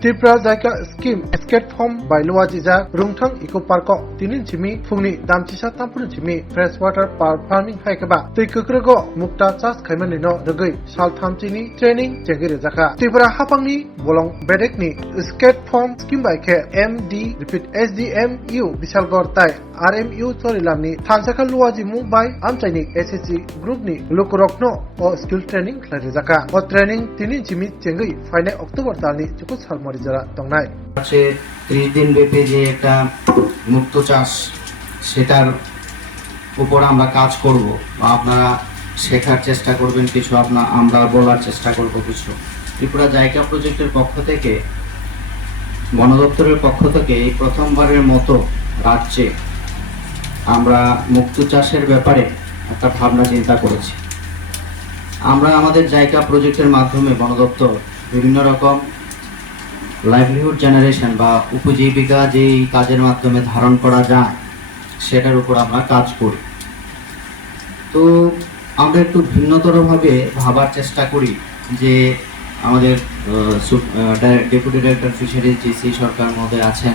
Tripura Jaika Scheme Escape from Bailuwa Jija Rungthang Eco Park Tinin Chimi Fungni Damchisa Tampun Chimi Freshwater Farming Haikaba Tikukrego Mukta Chas Kaimanino Rugui Salthamchini Training Jagiri Jaka Tripura Hapangni Bolong Bedekni Escape from Scheme by K MD repeat SDMU Bisalgor Tai RMU Torilamni Thansaka Luwaji Mumbai Amchaini SSC Group ni Lukurokno o Skill Training Klari Jaka o Training Tinin Chimi Chengui Fine October Talni Chukut Salmori Jara Tongnai আছে 30 দিন ব্যাপী যে একটা মুক্ত চাষ সেটার উপর আমরা কাজ করব বা আপনারা শেখার চেষ্টা করবেন কিছু আমরা বলার চেষ্টা করব কিছু ত্রিপুরা জায়গা প্রজেক্টের পক্ষ থেকে বন দপ্তরের পক্ষ থেকে এই প্রথমবারের মতো রাজ্যে আমরা মুক্ত চাষের ব্যাপারে একটা ভাবনা চিন্তা করেছি। আমরা আমাদের জায়গা প্রজেক্টের মাধ্যমে বন দপ্তর বিভিন্ন রকম লাইভলিহুড জেনারেশন বা উপজীবিকা যেই কাজের মাধ্যমে ধারণ করা যায় সেটার উপর আমরা কাজ করি। তো আমরা একটু ভিন্নতরভাবে ভাবার চেষ্টা করি যে আমাদের ডেপুটি ডাইরেক্টর ফিশারিজ জিসি সরকার মহোদয় আছেন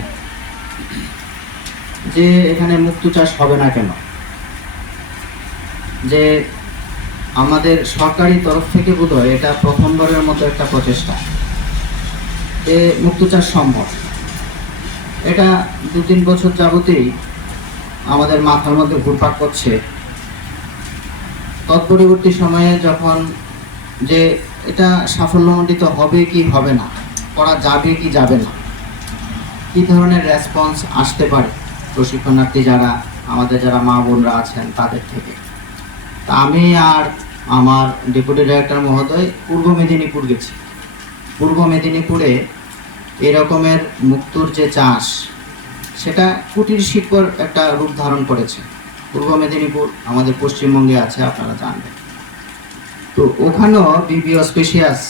যে এখানে মুক্ত চাষ হবে না কেন, যে আমাদের সরকারি তরফ থেকে বোধহয় এটা প্রথমবারের মতো একটা প্রচেষ্টা যে মুক্ত চাষ সম্ভব। এটা 2-3 বছর যাবতেই আমাদের মাথার মধ্যে ঘুরপাক করছে। তৎপরবর্তী সময়ে যখন যে এটা সাফল্যমণ্ডিত হবে কি হবে না, করা যাবে কি যাবে না, কি ধরনের রেসপন্স আসতে পারে প্রশিক্ষণার্থী যারা আমাদের যারা মা বোনরা আছেন তাদের থেকে। তা আমি আর আমার ডেপুটি ডাইরেক্টর মহোদয় পূর্ব মেদিনীপুর গেছি। পূর্ব মেদিনীপুরে এরকমের মুক্তোর যে চাষ সেটা কুটির শিল্পের একটা রূপ ধারণ করেছে। পূর্ব মেদিনীপুর আমাদের পশ্চিমবঙ্গে আছে, আপনারা জানবেন। তো ওখানেও বিবি অস্পেশিয়াস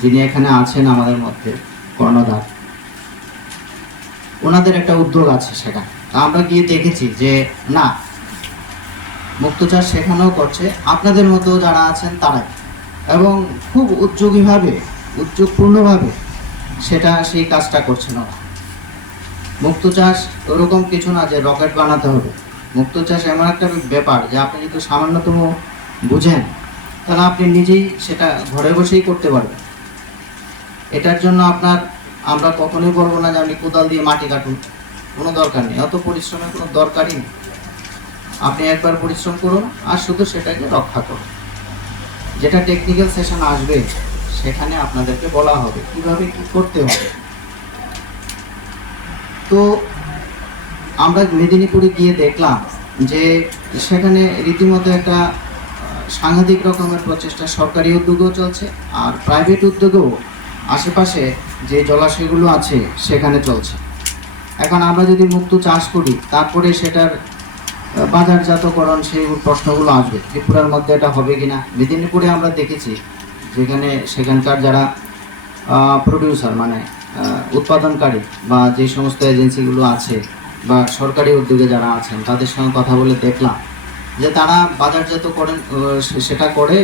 যিনি এখানে আছেন আমাদের মধ্যে কর্ণধার, ওনাদের একটা উদ্যোগ আছে সেটা। তা আমরা গিয়ে দেখেছি যে না, মুক্ত চাষ সেখানেও করছে আপনাদের মতো যারা আছেন তারাই, এবং খুব উদ্যোগপূর্ণভাবে সেটা সেই কাজটা করছেন ওরা। মুক্ত চাষ ওরকম কিছু না যে রকেট বানাতে হবে। মুক্ত চাষ এমন একটা ব্যাপার যে আপনি যদি সামান্যতম বুঝেন তাহলে আপনি নিজেই সেটা ঘরে বসেই করতে পারবেন। এটার জন্য আমরা কখনোই বলবো না যে আপনি কোদাল দিয়ে মাটি কাটুন, কোনো দরকার নেই, অত পরিশ্রমের কোনো দরকারই নেই। আপনি একবার পরিশ্রম করুন আর শুধু সেটাকে রক্ষা করুন। যেটা টেকনিক্যাল সেশন আসবে সেখানে আপনাদেরকে বলা হবে কিভাবে কি করতে হবে। তো আমরা মেদিনীপুরে গিয়ে দেখলাম যে সেখানে রীতিমতো একটা সাংঘাতিক রকমের প্রচেষ্টা সরকারি উদ্যোগেও চলছে আর প্রাইভেট উদ্যোগেও আশেপাশে যে জলাশয়গুলো আছে সেখানে চলছে। এখন আমরা যদি মুক্ত চাষ করি তারপরে সেটার বাজারজাতকরণ সেই প্রশ্নগুলো আসবে, ত্রিপুরার মধ্যে এটা হবে কিনা। মেদিনীপুরে আমরা দেখেছি যেখানে সেখানকার যারা প্রডিউসার মানে উৎপাদনকারী বা যে সমস্ত এজেন্সিগুলো আছে বা সরকারি উদ্যোগে যারা আছেন তাদের সঙ্গে কথা বলে দেখলাম যে তারা বাজারজাত করেন সেটা করে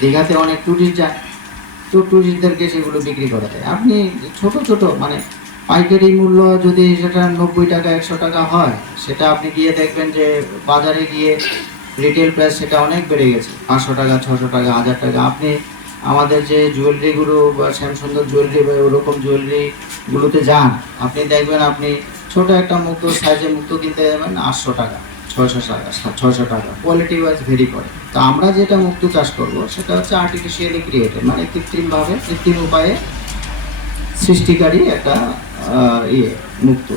দীঘাতে অনেক ট্যুরিস্ট যায়, তো ট্যুরিস্টদেরকে সেগুলো বিক্রি করে দেয়। আপনি ছোট মানে পাইকারি মূল্য যদি সেটা 90 টাকা 100 টাকা হয়, সেটা আপনি গিয়ে দেখবেন যে বাজারে গিয়ে রিটেল প্রাইস সেটা অনেক বেড়ে গেছে, 500 টাকা 600 টাকা 1000 টাকা। আপনি আমাদের যে জুয়েলারিগুলো বা শ্যামসুন্দর জুয়েলারি বা ওরকম জুয়েলারিগুলোতে যান, আপনি দেখবেন আপনি ছোট একটা মুক্ত সাইজে মুক্ত কিনতে যাবেন 800 টাকা 600 টাকা, কোয়ালিটি ওয়াইজ ভেরি করে। তো আমরা যেটা মুক্ত চাষ করব সেটা হচ্ছে আর্টিফিশিয়ালি ক্রিয়েটেড, মানে কৃত্রিম উপায়ে সৃষ্টিকারী একটা মুক্ত।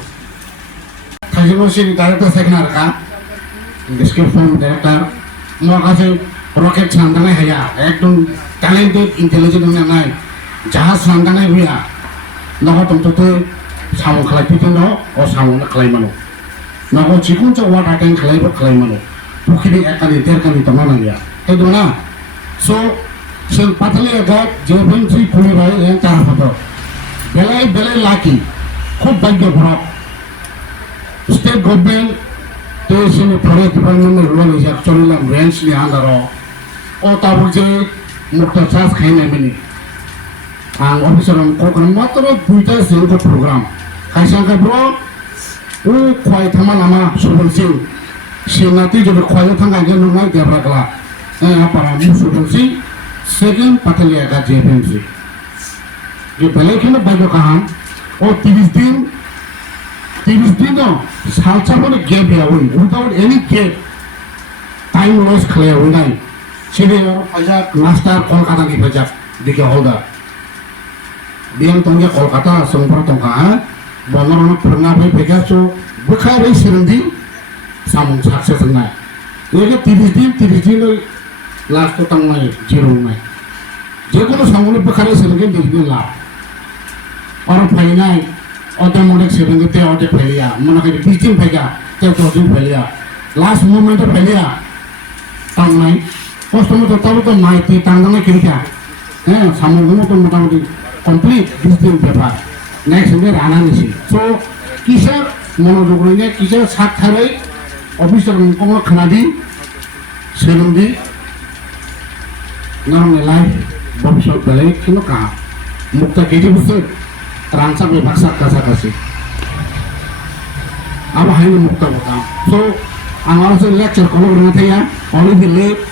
Kajibosin director second ka escape from director mo kaise rocket sandane haya ekdom talented intelligent na nai jahaz sandane huya naho tomtote samung khalai pitendo o samung na khalai mano naho chikun cha water tank khalai mano pukhiri ekani terkani tamana ya edo na so sen patali aga jeben si khuli bai en ta hoto belai laki khub bhagya bhara state government তো এসে forest ডিপার্টমেন্টের role হিসাব চলিলাম range নিয়ে আন্দার ও তারপর যে মুক্ত চাষ খাই নাই মানে ang officer ang program matro duita singko program kaisang ka bro u khwai thama lama subul sing sinati jobe khwai thanga ge nungai debrakla para mu subul sing second patalia ka jpmc ye bale khina bajo kahan o 30 din no salcha bole gap ya without any gap time loss clear unai sire pajak master kolkata ki pajak dike holda diam tongja kolkata songpra tongka bonor pernah be pegaso bukhare sirindi samung success nai ye 30 din last to tangmai zero nai je kono samune bukhare sirindi dikne la और फाइनाइ automatic saving ते auto फैलिया मन के teaching फैगा ते तो फैलिया last moment फैलिया तंग नहीं customer तो तब तो माइती तंग नहीं किरिया सामने तो मोटामोटी complete digital paper next day राना निसी सो किसा मनोयोग ने किसा सात थारै ऑफिसर को खनादी सेलुंदी नरम लाइफ भविष्य बेले किनो का मुक्ता केजी बुसे रांचा विभाग कसा कसी अब हाई मुक्त होता सो आंगाव से लेक्चर कॉल करना था या ऑनली द लेट